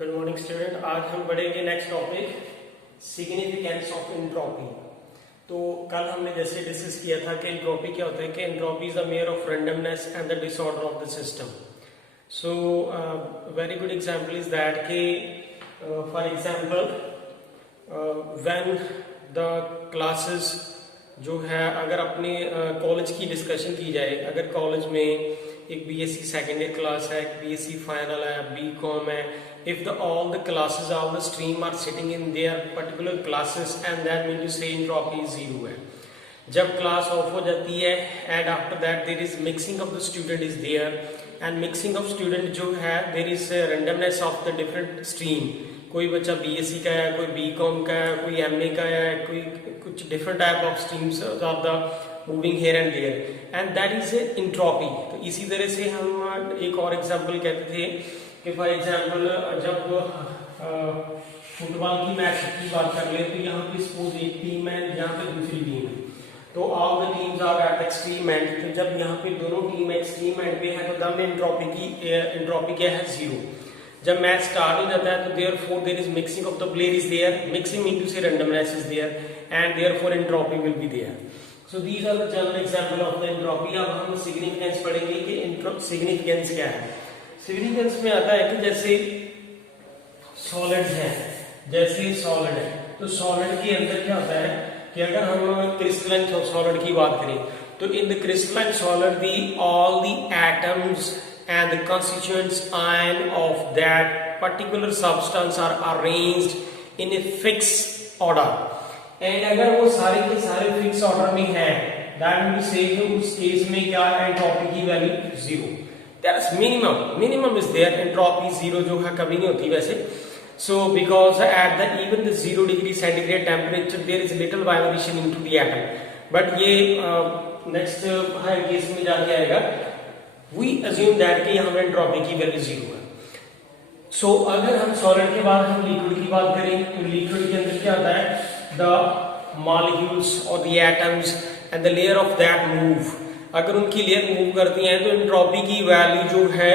Good morning student. आज हम बढ़ेंगे next topic significance of entropy. तो कल हमने जैसे डिस्कस किया था कि एंट्रोपी क्या होता है कि entropy is the measure of randomness and the disorder of the system. So very good example is that कि for example when the classes जो है, अगर अपने कॉलेज की डिस्कशन की जाए, अगर कॉलेज में एक बीएससी सेकेंड ईयर क्लास है, एक बीएससी फाइनल है, बीकॉम है, if all the classes, all the stream are sitting in their particular classes, and that mean to say entropy is zero है। जब क्लास ऑफ हो जाती है and after that there is mixing of the student is there, and mixing of student जो है there is randomness of the different stream। कोई बच्चा BSc का है, कोई बीकॉम का है, कोई एमए का है, कोई कुछ different type of streams are the moving here and there, and that is entropy. तो इसी तरह से हम एक और एग्जांपल कहते थे कि फॉर एग्जांपल जब फुटबॉल की मैच की बात कर ले तो यहाँ पे सपोज एक टीम है, यहाँ पे दूसरी टीम है, तो all the teams are at extreme end. तो जब यहाँ पे दोनों टीम एक्सट्रीम एंड पे है तो दम एंट्रोपी क्या है, जीरो। जब मैच स्टार्ट हो जाता है तो therefore there is mixing of the player is there, mixing mean to say randomness is there, and therefore entropy will be there. So these are the general example of the entropy. अब हम significance पढ़ेंगे कि significance क्या है। Significance में आता है कि जैसे सॉलिड्स हैं, जैसे सॉलिड है तो सॉलिड के अंदर क्या होता है कि अगर हम क्रिस्टलाइन सॉलिड की बात करें तो in the crystalline solid the all the atoms and the constituents ion of that particular substance are arranged in a fixed order, and अगर वो सारे के सारे फिक्स ऑर्डर में है that means say कि उस केस में क्या है, एंट्रोपी की value zero. That's minimum is there, entropy zero जो है कभी नहीं होती वैसे। So because at the even the 0 degree centigrade temperature there is little vibration into the atom, but ये नेक्स्ट हायर केस में जाके आएगा। We assume that कि यहाँ पे एंट्रोपी की वैल्यू जीरो है। सो अगर हम सॉलिड के बाद हम लिक्विड की बात करें तो लिक्विड के अंदर क्या होता है, द मॉलिक्यूल्स और the atoms and the layer of that move. अगर उनकी लेयर मूव करती हैं तो एंट्रोपी की वैल्यू जो है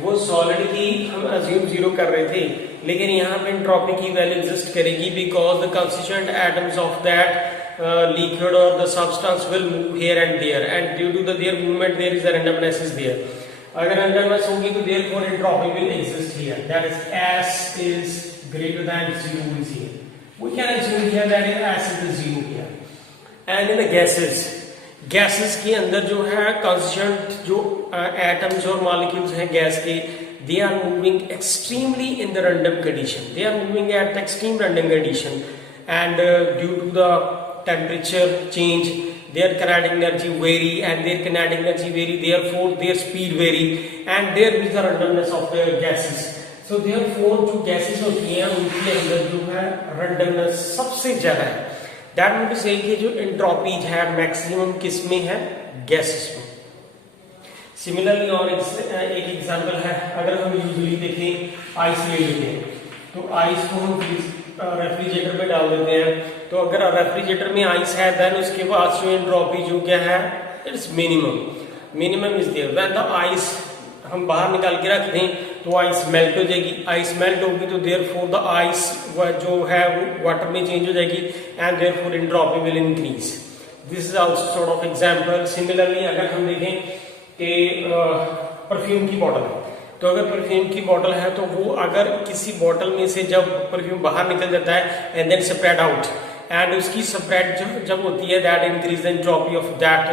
वो सॉलिड की हम अज्यूम जीरो कर रहे थे, लेकिन यहाँ पे एंट्रोपी की वैल्यू एग्जिस्ट करेगी because the constituent atoms of that liquid or the substance will move here and there, and due to their movement there is a randomness is there। अगर randomness होगी तो therefore entropy will exist here, that is S is greater than 0 is here। We can assume here that S is the 0 here। and in the gases के अंदर जो है constituent जो atoms और molecules हैं गैस के, they are moving extremely in the random condition, they are moving at extreme random condition, and due to the temperature change their kinetic energy vary, and their kinetic energy vary, therefore their speed vary, and there is the randomness of the gases। so therefore जो gases होती हैं उनके अंदर जो है randomness सबसे ज्यादा है। that means to say कि जो एंट्रोपीज है मैक्सिमम किस में है, गैसेस में। सिमिलरली और एक एग्जांपल है, अगर हम यूजुअली देखें आइस ले लेते हैं तो आइस को हम रेफ्रिजरेटर में डाल देते हैं, तो अगर रेफ्रिजरेटर में आइस है देन उसके बाद जो एंट्रोपी जो क्या है, it's minimum is there. When the ice हम बाहर निकाल के रख दें तो आइस मेल्ट हो जाएगी, आइस मेल्ट होगी तो देयरफॉर द आइस जो है वो वाटर में चेंज हो जाएगी, and therefore entropy will increase. This is also sort of example. Similarly अगर हम देखें कि परफ्यूम की बोतल है, तो अगर परफ्यूम की बोतल है तो वो अगर किसी बोतल में से जब परफ्यूम बाहर निकल जाता है and then spread out, and उसकी स्प्रेड जब होती है that increase the entropy of that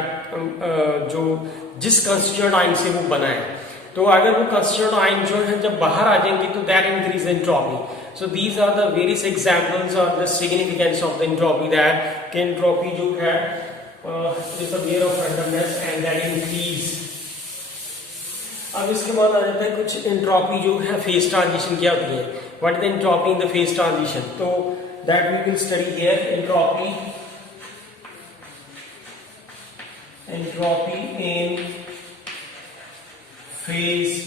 जो जिस कंस्टिट्यूएंट आयन से वो बना है। तो अगर वो कंस्टिट्यूएंट आयन जो है जब बाहर आ जाएंगे तो that increase the entropy. So these are the various examples of the significance of the entropy, that entropy जो है is the measure of randomness and that increase. अब इसके बाद आ जाता है कुछ एंट्रोपी जो है फेज ट्रांजिशन क्या होती है, what is the entropy in the phase transition. तो that we will study here entropy in phase,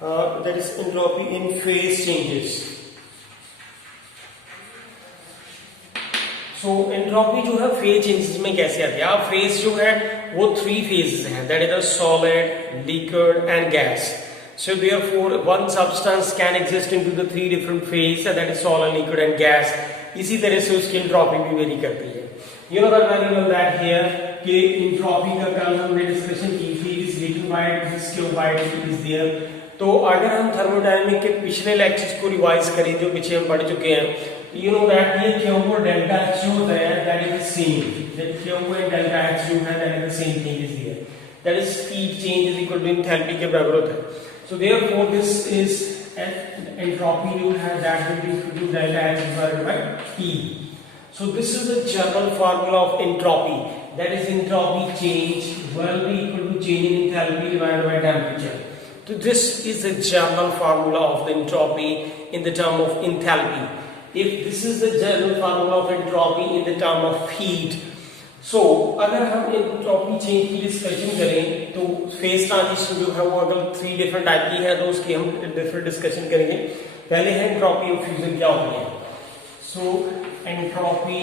that is entropy in phase changes। So entropy जो है फेज चेंजेस में कैसे आती है। अब फेज जो है वो 3 फेजेस हैं, that is solid, liquid and gas. So therefore one substance can exist into the three different phases, that is solid, liquid and gas. इसी तरह से उसकी एंट्रोपी भी वेरी करती है. You know that very well that here कि entropy का कल हमने डिस्कशन की थी, is written by this q by is there. तो अगर हम थर्मोडायनामिक के पिछले लेक्चर्स को रिवाइज करें जो पीछे हम पढ़ चुके हैं, you know that ये क्यू और डेल्टा एच जो होता है that is the same, that Q and delta H जो है that is the same thing is here, that is heat change is equal to enthalpy के बराबर होता है. So therefore this is entropy you have that will be equal to delta H divided by T. So this is the general formula of entropy, that is entropy change will be equal to change in enthalpy divided by temperature. So this is the general formula of the entropy in the term of enthalpy. If this is the general formula of entropy in the term of heat, so अगर हम entropy change की discussion करें तो phase transition जो है वो अगर 3 different type की है तो उसकी हम डिफरेंट डिस्कशन करेंगे. पहले है एंट्रोपी ऑफ फ्यूजन क्या होती है. सो एंट्रोपी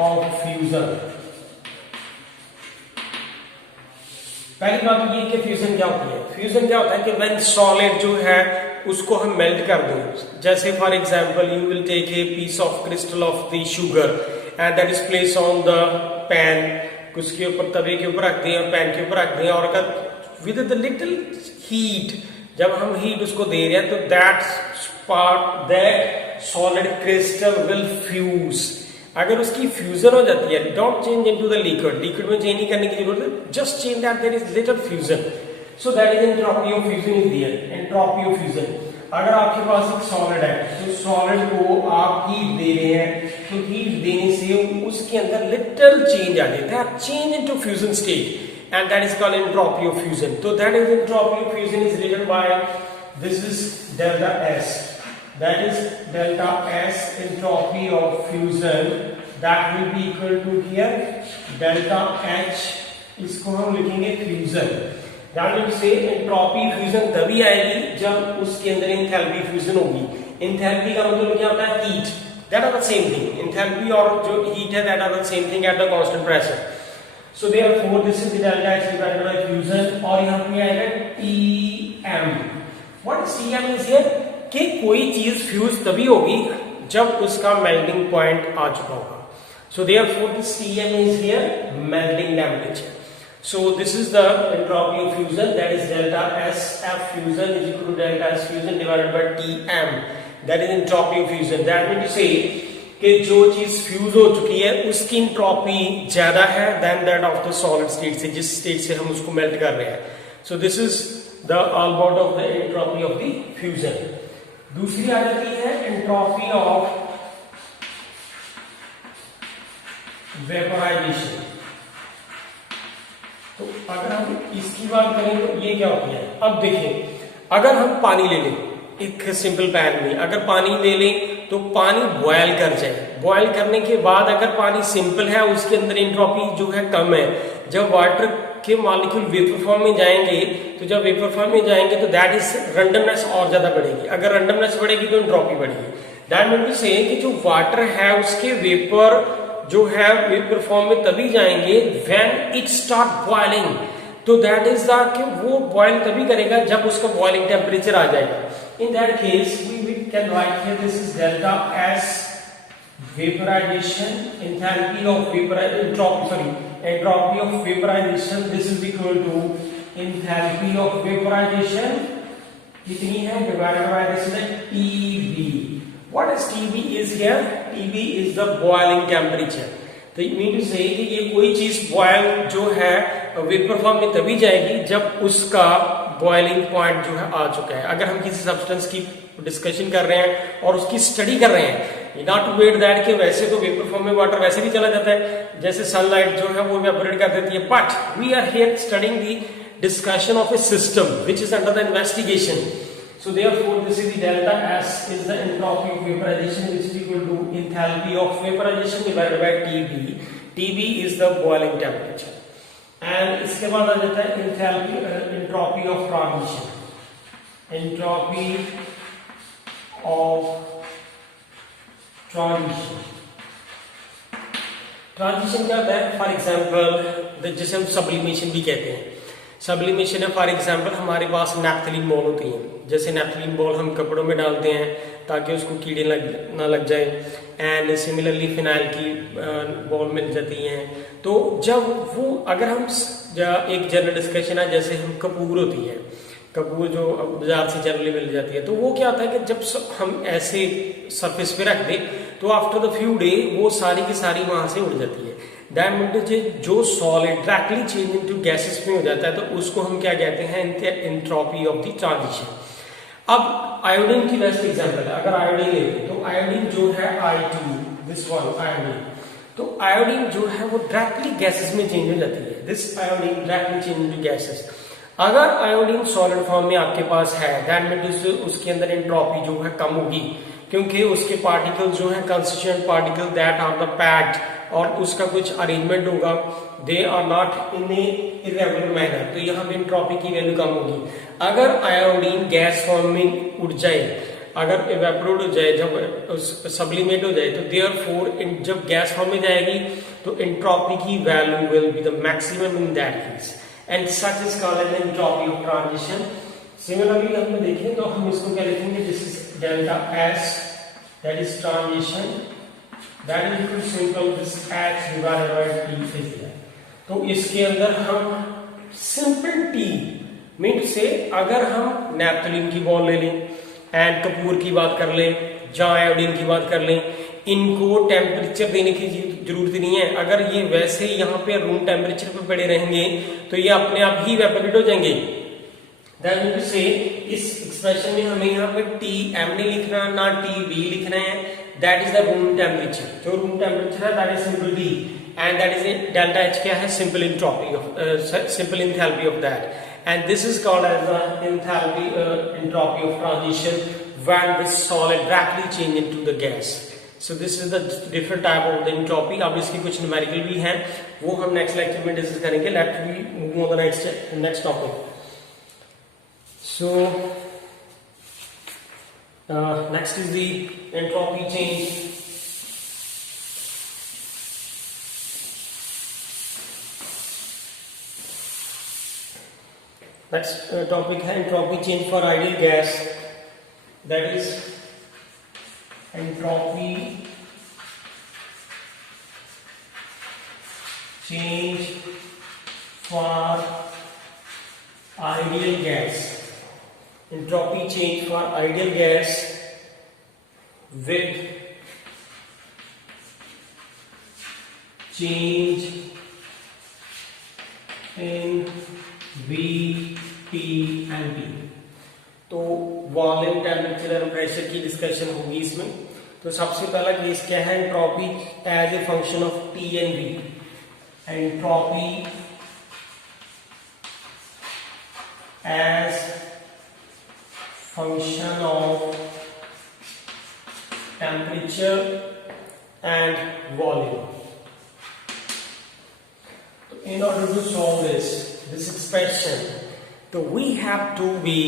ऑफ फ्यूजन, पहली बात ये कि फ्यूजन क्या होती है. फ्यूजन क्या होता है कि व्हेन सॉलिड जो है उसको हम मेल्ट कर दें. जैसे for example you will take a piece of crystal of the sugar and that is placed on the pan, उसके ऊपर तवे के ऊपर रख दें और पैन के ऊपर रख दें, और अगर with the little heat, जब हम हीट उसको दे रहे हैं तो that solid crystal will fuse. अगर उसकी फ्यूजन हो जाती है, don't change into the liquid, liquid में चेंज नहीं करने की जरूरत है, just change that there is little fusion. So that is entropy of fusion is there. Entropy of fusion. अगर आपके पास एक सॉलिड है तो सॉलिड को आप हीट दे रहे हैं तो हीट देने से उसके अंदर लिटिल चेंज आ जाता है, change into fusion state, and that is called entropy of fusion. तो that is entropy of fusion is written by this is delta S, that is delta S entropy of fusion, that will be equal to here delta H, इसको हम लिखेंगे fusion. से entropy fusion तभी आएगी जब उसके अंदर एंथैल्पी फ्यूजन होगी. एंथैल्पी का मतलब क्या होता है, heat. That are the same thing, enthalpy और जो हीट है that are the same thing at the constant pressure. So therefore this is delta H divided by fusion, और यहां पे आएगा Tm. What is Tm is here कि कोई चीज फ्यूज तभी होगी जब उसका मेल्टिंग पॉइंट आ चुका होगा. सो therefore this Tm is here melting temperature. So this is the entropy of fusion, that is delta S F fusion is equal to delta S fusion divided by Tm, that is entropy of fusion. That means to say कि जो चीज fuse हो चुकी है उसकी entropy ज्यादा है than that of the solid state से, जिस स्टेट से हम उसको मेल्ट कर रहे हैं. So this is the all about of the entropy of the fusion. दूसरी आ जाती है entropy of vaporization. तो अगर हम इसकी बात करें तो ये क्या होती है. अब देखिए, अगर हम पानी ले लें एक सिंपल पैन में, अगर पानी ले लें तो पानी बॉयल कर जाए. बॉयल करने के बाद अगर पानी सिंपल है उसके अंदर एंट्रोपी जो है कम है. जब वाटर के मॉलिक्यूल वेपर फॉर्म में जाएंगे तो जब वेपर फॉर्म में जाएंगे तो दैट इज रैंडमनेस और ज्यादा बढ़ेगी. अगर रैंडमनेस बढ़ेगी तो एंट्रोपी बढ़ेगी. दैट मीन टू से कि जो वाटर है उसके वेपर जो है वेपर फॉर्म में तभी जाएंगे व्हेन इट स्टार्ट बॉइलिंग. तो दैट इज द कि वो बॉइल तभी करेगा जब उसका बॉइलिंग टेम्परेचर आ जाएगा. In that case we can write here this is delta S vaporization, enthalpy of entropy of vaporization, this is equal to enthalpy of vaporization कितनी है divided by this is TB. What is TB is here? TB is the boiling temperature. तो you mean to say कि ये कोई चीज boil जो है vapour form में तभी जाएगी जब उसका बॉइलिंग पॉइंट जो है आ चुका है. अगर हम किसी सब्सटेंस की डिस्कशन कर रहे हैं और उसकी स्टडी कर रहे हैं, नॉट टू वेट दैट कि वैसे तो वेपर फॉर्म में वाटर वैसे भी चला जाता है, जैसे सनलाइट जो है वो इवेपोरेट कर देती है, but we are here studying the discussion of a system which is under the investigation. So therefore this is the delta S is the entropy of vaporization, which is equal to enthalpy of vaporization divided by TB. TB is the boiling temperature. And इसके बाद आ जाता है entropy of transition. Entropy of transition. Transition क्या होता है? For example, जिसे हम sublimation भी कहते हैं. सब्लिमेशन है फॉर एग्जांपल हमारे पास नैप्थलीन बॉल होती है, जैसे नैप्थलीन बॉल हम कपड़ों में डालते हैं ताकि उसको कीड़े ना लग जाए, एंड सिमिलरली फिनाइल की बॉल मिल जाती हैं। तो जब वो अगर हम एक जनरल डिस्कशन है, जैसे हम कपूर होती है, कपूर जो बाजार से जनरली मिल जाती है, तो वो क्या होता है कि जब हम ऐसे सरफेस पे रख दें तो आफ्टर द फ्यू डे वो सारी की सारी वहां से उड़ जाती है। दैट मीन्स जो solid directly change into gases में हो जाता है, तो उसको हम क्या कहते हैं, एंट्रोपी ऑफ द ट्रांजिशन। अब आयोडीन की बेस्ट एग्जांपल है, अगर आयोडीन लेंगे तो आयोडीन जो है I2, दिस वन आयोडीन, तो आयोडीन जो है वो डायरेक्टली गैसेस में चेंज हो जाती है। This iodine directly change into gases. अगर आयोडीन सॉलिड फॉर्म में आपके पास है, दैट मीन्स उसके अंदर एंट्रोपी जो है कम होगी, क्योंकि उसके पार्टिकल जो है constituent particle that are the packed, और उसका कुछ अरेंजमेंट होगा, they are not in a irregular manner, तो यहाँ पे एंट्रोपी की वैल्यू कम होगी। अगर आयोडीन गैस फॉर्म में उड़ जाए, अगर इवेपोरेट हो जाए, जब सब्लिमेट हो जाए, तो देयरफॉर जब गैस फॉर्म में जाएगी तो एंट्रोपी की value will be the maximum in that case, and such is called as entropy of transition. Similarly हम देखें तो हम इसको क्या लिखेंगे, this is delta S, that is transition, that is equal simple this H divided by T is that. तो इसके अंदर हम सिंपल टी मीन से अगर हम नैप्थलीन की बॉल ले लें एंड कपूर की बात कर लें, या आयोडीन की बात कर लें, इनको टेम्परेचर देने की जरूरत नहीं है। अगर ये वैसे यहाँ पे रूम टेम्परेचर पे पड़े रहेंगे तो ये अपने आप ही इवेपोरेट हो जाएंगे। दैट मीन्स से इस एक्सप्रेशन में हमें यहाँ पे टी एम नहीं लिखना, ना टी वी लिखना है, that is the room temperature. जो रूम टेम्परेचर है that is simple T, and that is delta H क्या है, simple entropy of simple enthalpy of that, and this is called as the enthalpy entropy of transition when this solid directly change into the gas. So this is the different type of the entropy. अब इसकी कुछ numerical भी हैं, वो हम next lecture में discuss करेंगे। Let's we move on the next topic. So next is the entropy change. Next topic है entropy change for ideal gas. That is entropy change for ideal gas. Entropy change for ideal gas with change in V, P and T. तो volume, temperature और pressure की discussion होगी इसमें। तो सबसे पहला case क्या है, entropy as a function of T and V. Entropy as function of temperature and volume. तो in order to solve this expression, तो वी हैव टू बी,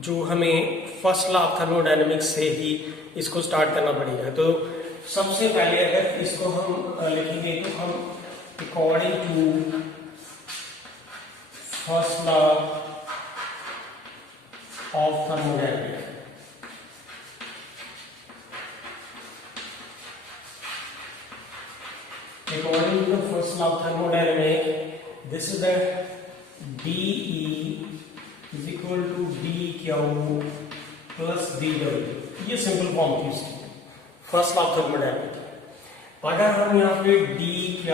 जो हमें फर्स्ट लॉ ऑफ थर्मोडायनेमिक्स से ही इसको स्टार्ट करना पड़ेगा। तो सबसे पहले अगर इसको हम लिखेंगे तो हम according to first law of thermodynamics, according to the first law of thermodynamics, this is the dE is equal to dQ plus dW। ये सिंपल फॉर्म थी इसकी, फर्स्ट लॉ ऑफ थर्मोडायनेमिक्स। अगर हम यहाँ पे dQ,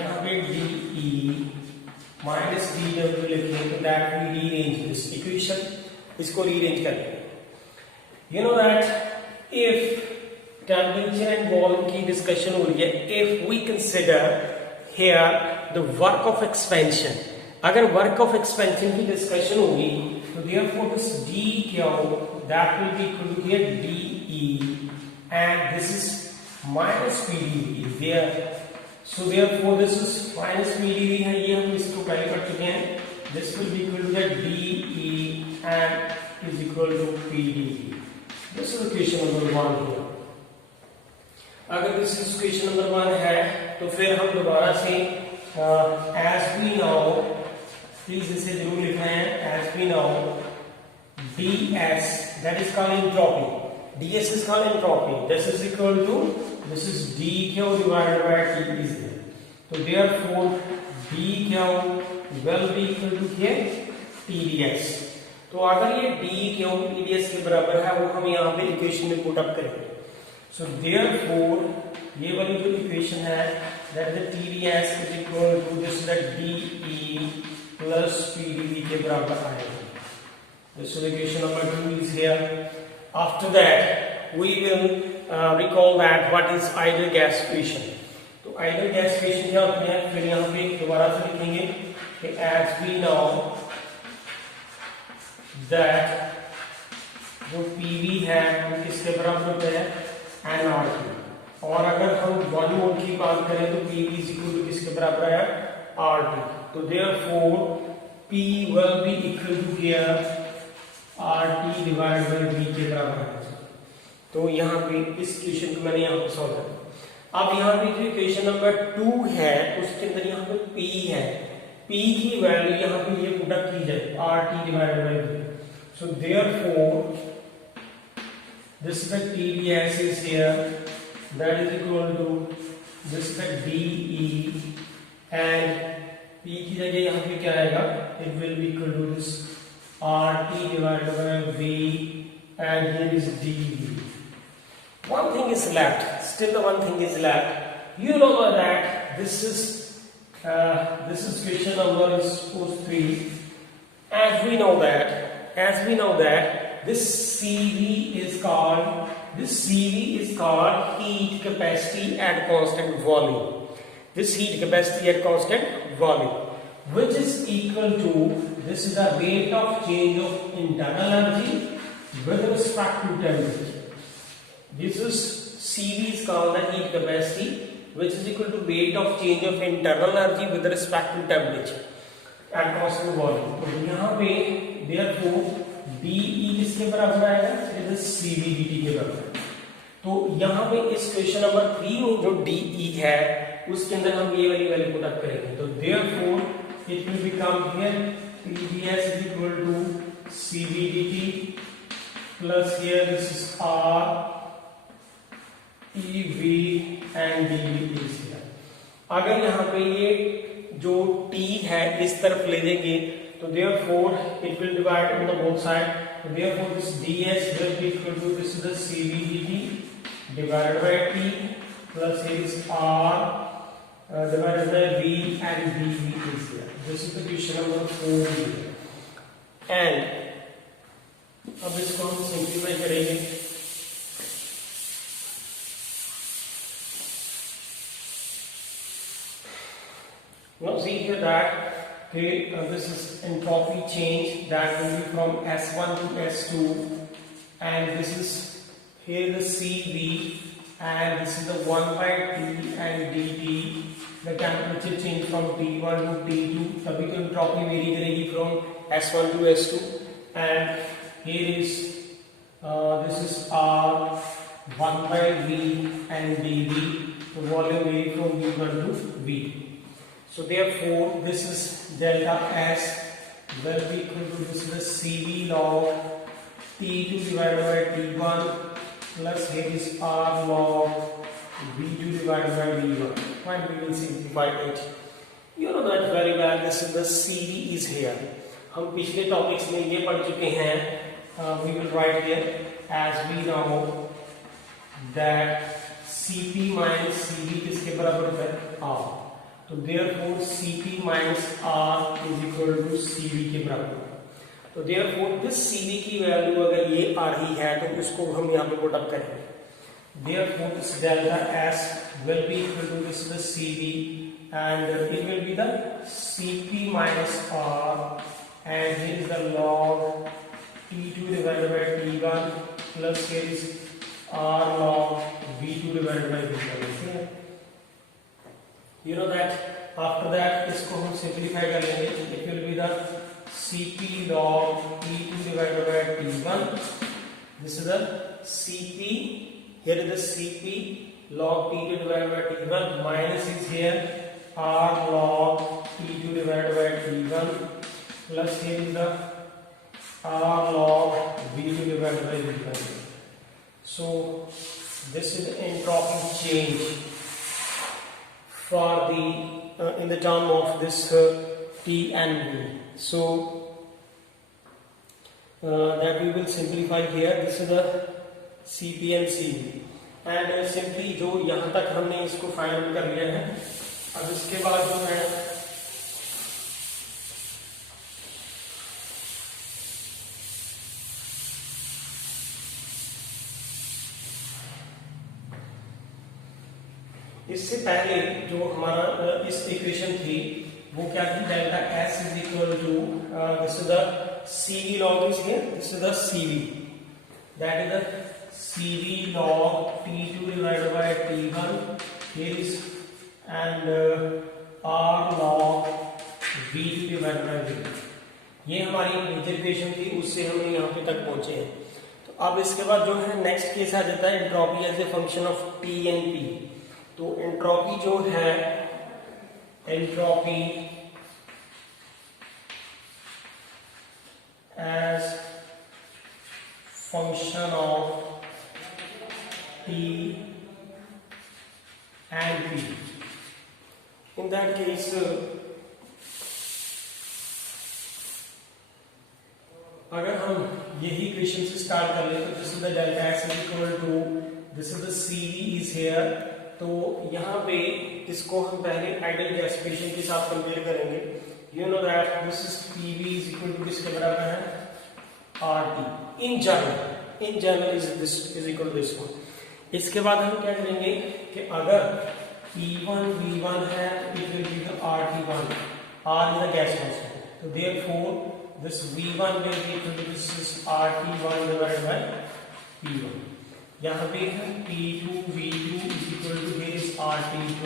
यहाँ पे dE माइनस dW लिखें तो that we rearrange this equation, इसको रीअरेंज करेंगे। You know that if temperature and volume की डिस्कशन हो रही है, if we consider here the work of expansion, अगर वर्क ऑफ एक्सपेंशन की डिस्कशन होगी तो therefore this dQ that will be equal to here dE and this is minus PdV there, so therefore this is minus PdV है, ये हम इसको पहले कर चुके हैं। this will be equal to that dE and is equal to PdV। this is equation number 1 here। अगर this is equation number 1 है तो फिर हम दोबारा से as we know प्लीज इसे जरूर लिखना है. As we know ds that is called entropy. ds is called entropy. This is equal to, this is dq divided by t is there. So therefore dq will be equal to क्या tds. तो अगर ये dq tds के बराबर है वो हम यहाँ पे इक्वेशन में पुट अप करेंगे. So therefore ये वाली जो इक्वेशन है that the tds is equal to this that de plus pdv के बराबर आएगा. So equation number 2 is here. After that, we will recall that what is ideal gas equation. तो ideal gas equation क्या होती है? फिर यहाँ पे दोबारा से लिखेंगे कि as we know that जो PV है वो किसके बराबर होता है? nRT. और अगर हम 1 मोल की बात करें तो PV is equal to किसके बराबर है? RT. तो therefore P will be equal to here RT divide by V के बराबर है. तो यहाँ पे इस इक्वेशन को मैंने यहाँ पे सॉल्व किया. अब यहाँ पे जो इक्वेशन नंबर 2 है उसके अंदर यहाँ पे P है. P की वैल्यू यहाँ पे ये पुट अप की जाए RT divide by V. So therefore this is the TDS is here, that is equal to this is the DE and P की जगह यहाँ पे क्या आएगा? It will be equal to this RT divided by V and here is dV. One thing is left. Still the one thing is left. You know that this is question number is suppose 3. As we know that this CV is called heat capacity at constant volume. This heat capacity at constant volume, which is equal to, this is the rate of change of internal energy with respect to temperature. This is CV is called the heat capacity, which is equal to rate of change of internal energy with respect to temperature at constant volume. तो यहाँ पे therefore DE किसके बराबर आएगा? It is CV dt के बराबर. तो यहाँ पे इस क्वेश्चन नंबर 3 में जो DE है उसके अंदर हम ये वाली वैल्यू पुट अप करेंगे. तो therefore it will become here TDS is equal to CV dt plus here this is R EV and dV is here. अगर यहाँ पे ये जो T है इस तरफ ले देंगे तो therefore it will divide on the both side. So therefore this ds will be equal to this is the CV dt divided by T plus here is R divided by V and dV is here. This is the question number 4 here. And अब इसको हम simplify करेंगे. Now see here that this is entropy change that will be from S1 to S2, and this is here the CV and this is the 1 by T and dt. The temperature change from T1 to T2, तभी तो entropy very करेगी from S1 to S2. And here is this is R 1 by V and dV. So volume vary from V1 to V. So therefore this is delta S will be equal to this is the CV log T2 divided by T1 plus here is R log V2 divided by V1. When we will simplify it, you know that very well. This is the CV is here. हम पिछले topics में ये पढ़ चुके हैं. We will write here as we know that CP minus CV किसके बराबर होता है? R. तो therefore CP minus R is equal to CV के बराबर. तो therefore this CV की वैल्यू अगर ये आ रही है तो उसको हम यहाँ पे पुट अप करेंगे. Therefore this delta S will be equal to this the CV and it will be the CP minus R and here is the log T2 divided by T1 plus here is R log V2 divided by V1. Okay? You know that after that इसको हम simplify कर लेंगे. It will be the CP log T2 divided by T1. This is the CP. Here is the CP log T2 divided by T1 minus is here R log T2 divided by T1 plus here is the r log v2 divided by v1. So this is the entropy change for the in the term of this T and V. So that we will simplify here. This is the Cp and Cv and simply जो यहाँ तक हमने इसको find कर लिया है. अब इसके बाद जो है इससे पहले जो हमारा इस इक्वेशन थी वो क्या थी, delta S is equal to this is the Cv log is here, this is the Cv, that is the Cv log T2 divided by T1 here is and R log V2 divided by V1. ये हमारी major equation थी, उससे हम यहाँ पे तक पहुंचे हैं. तो अब इसके बाद जो है नेक्स्ट केस आ जाता है entropy as a function of T and P. तो एंट्रोपी जो है entropy as function of T and P. In that case, अगर हम यही इक्वेशन से स्टार्ट कर ले तो this is the delta x is equal to this is the Cv is here. तो यहाँ पे इसको हम पहले आइडियल गैस इक्वेशन के साथ कंपेयर करेंगे. You know that this is PV is equal to किसके बराबर है RT. In general is equal to this one. इसके बाद हम क्या करेंगे कि अगर P1 V1 है it will be the RT1. R is the gas constant. So therefore this V1 will be equal to this is RT1 divided by P1. यहाँ पे है P2 V2 is equal to here is RT2.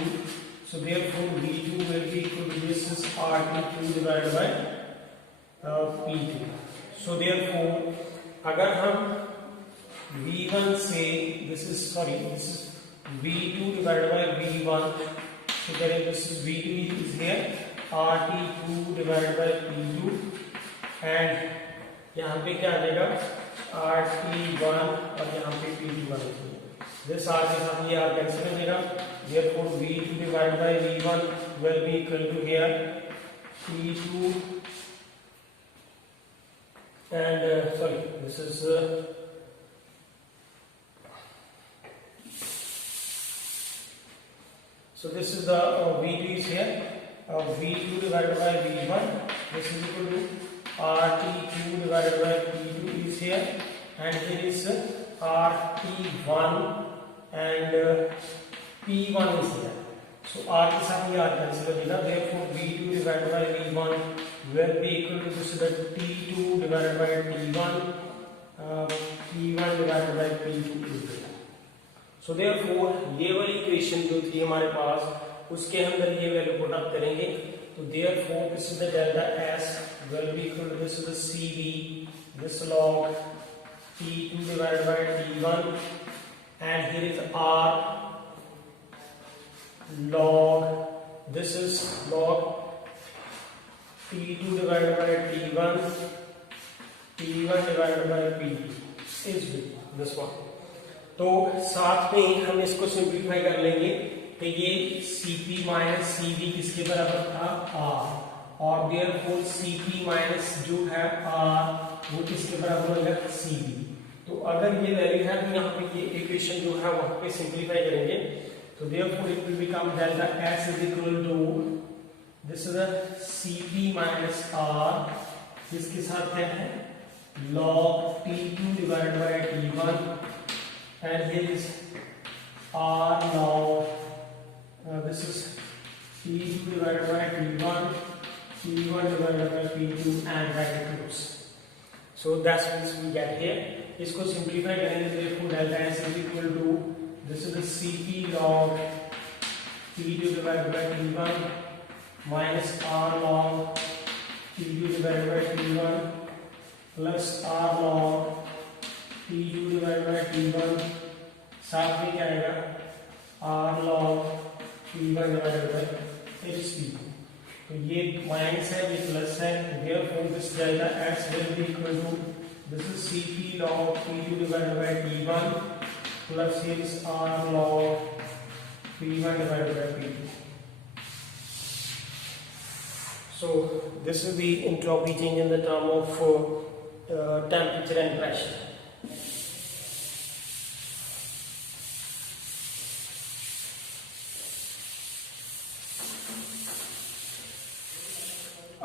So therefore V2 will be equal to this is RT2 divided by P2. So therefore अगर हम V1 से this is V2 divided by V1. So then this is V2 is here RT2 divided by P2 and यहाँ पे क्या आ जाएगा RT1 और यहाँ पे P2 this R के साथ ये R कैंसिल हो जाएगा. Therefore V2 divided by V1 will be equal to here P2 and this is so this is the V2 is here V2 divided by V1. This is equal to RT2 divided by P2 is here and here is RT1 and P1 is here. So R के साथ ये R cancel हो जाएगा. Therefore V2 divided by V1 will be equal to this is the T2 divided by T1 P1 divided by P2 is there. So therefore ये वाली equation जो थी हमारे पास उसके अंदर ये वैल्यू पुट अप करेंगे. तो therefore this is the delta S will be equal to this is the Cv this log T2 divided by T1 and here is R log this is log T2 divided by T1 divided by P2 is this one. तो साथ में हम इसको simplify कर लेंगे कि ये Cp minus Cv किसके बराबर था R और therefore Cp माइनस जो है R वो किसके बराबर होगा Cv. तो अगर ये वैल्यू है तो यहाँ पे ये इक्वेशन जो है वहां पे सिंप्लीफाई करेंगे. तो therefore it will become delta S is equal to this is the Cp minus R जिसके साथ क्या है log T2 divided by T1 and here is R log this is T2 divided by T1 divided by P2 and bracket close. So that's what we get here. इसको simplify करेंगे तो therefore delta S is equal to this is the Cp log T2 divided by T1 minus R log T2 divided by T1 plus R log T2 divided by T1 साथ में क्या आएगा R log T1 divided by H T2. तो ये minus है, ये plus है, therefore this delta S will be equal to this is Cp log T2 divided by T1 plus is R log P1 divided by P2. So this is the entropy change in the term of temperature and pressure.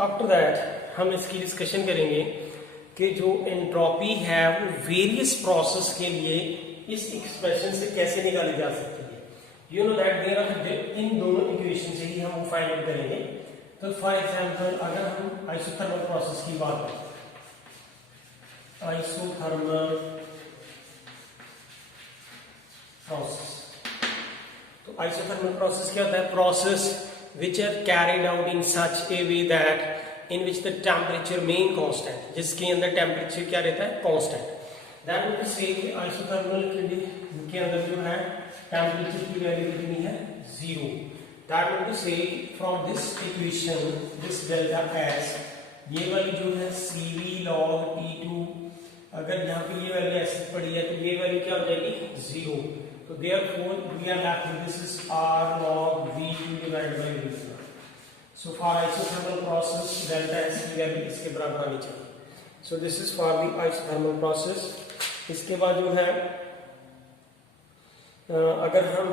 After that हम इसकी discussion करेंगे कि जो entropy है वो various process के लिए इस एक्सप्रेशन से कैसे निकाली जा सकती है. You know that there are in दोनों इक्वेशन से ही हम वो फाइंड आउट करेंगे. तो फॉर एग्जांपल अगर हम आइसोथर्मल प्रोसेस की बात करें, आइसोथर्मल प्रोसेस, तो आइसोथर्मल प्रोसेस क्या होता है? Process which are carried out in such a way that in which the temperature remain constant, जिसके अंदर टेम्परेचर क्या रहता है? Constant. That would say isothermal के अंदर जो है टेम्परेचर की वैल्यू कितनी है? 0. That would say from this equation this delta S, ये वाली जो है Cv log T2, अगर यहाँ पे ये वैल्यू ऐसे पड़ी है तो ये वैल्यू क्या हो जाएगी? 0. So therefore we are left with this is R log V2 divided by V1. So for isothermal process delta S की वैल्यू इसके बराबर आनी चाहिए. So this is for the isothermal process. इसके बाद जो है अगर हम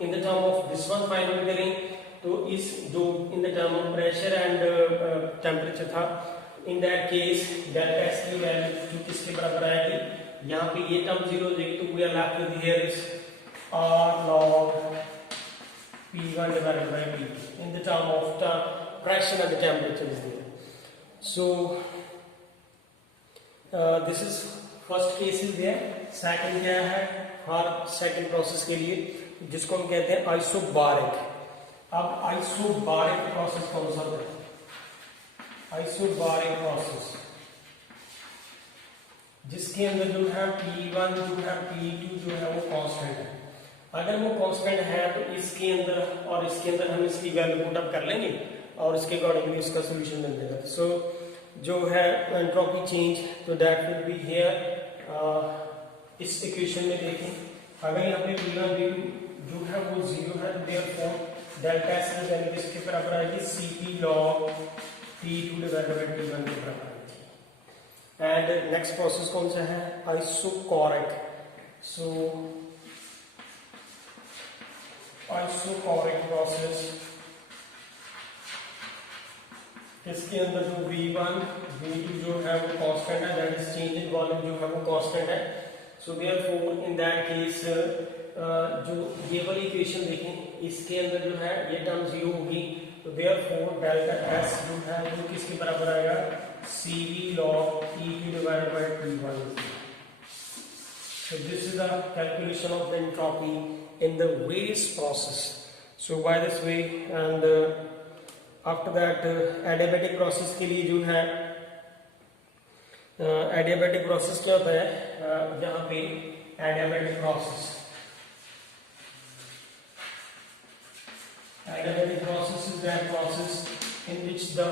in the term of this one find out करें तो इस जो in the term of pressure and temperature था, in that case delta S की वैल्यू जो किसके बराबर आएगी? यहाँ पे ये टर्म 0 हो जाएगी. तो we are left with here is R log P1 divided by P2 in the term of pressure and the temperature is there. So this is first case is there. Second क्या है? हर second process के लिए जिसको हम कहते हैं isobaric. अब isobaric process कौन सा है? आइसोबारिक प्रोसेस जिसके अंदर जो है P1 जो है P2 जो है वो कांस्टेंट है. अगर वो कांस्टेंट है तो इसके अंदर और इसके अंदर हम इसकी वैल्यू पुट अप कर लेंगे और इसके अकॉर्डिंगली उसका सॉल्यूशन बन जाएगा. सो जो है एंट्रोपी चेंज, तो दैट विल बी हियर इस इक्वेशन में देखें. अगर यहाँ पे P1 P2 जो है वो 0 है, देयरफॉर डेल्टा S की वैल्यू किसके बराबर आएगी? Cp log T2 divided by T1 के बराबर आएगी. एंड नेक्स्ट प्रोसेस कौन सा है? आइसोकोरिक. सो आइसोकोरिक प्रोसेस इसके अंदर जो V1 V2 जो है वो कांस्टेंट है, that is change in volume जो है वो कांस्टेंट है. So therefore in that case जो ये वाली इक्वेशन देखें इसके अंदर जो है ये टर्म 0 होगी. तो देयरफॉर डेल्टा S जो है वो किसके बराबर आएगा? Cv log T2 divided by T1. So this is the calculation of the entropy in the various process. So by this way, and after that adiabatic process के लिए जो है adiabatic process क्या होता है? जहाँ पे adiabatic process is that process in which the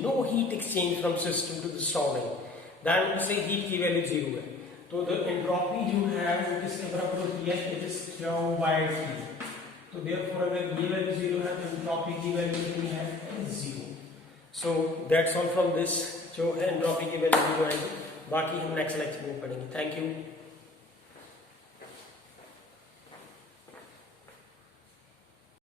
no heat exchange from system to the solvent. That means say heat की वैल्यू 0 है. तो एंट्रोपी जो है वो किसके बराबर होती है? It is Q by T. तो देयरफॉर अगर ये वैल्यू 0 है तो एंट्रोपी की वैल्यू कितनी है? 0. So that's all from this. जो है एंट्रोपी की वैल्यू 0 आएगी. बाकी हम नेक्स्ट लेक्चर में पढ़ेंगे. Thank you.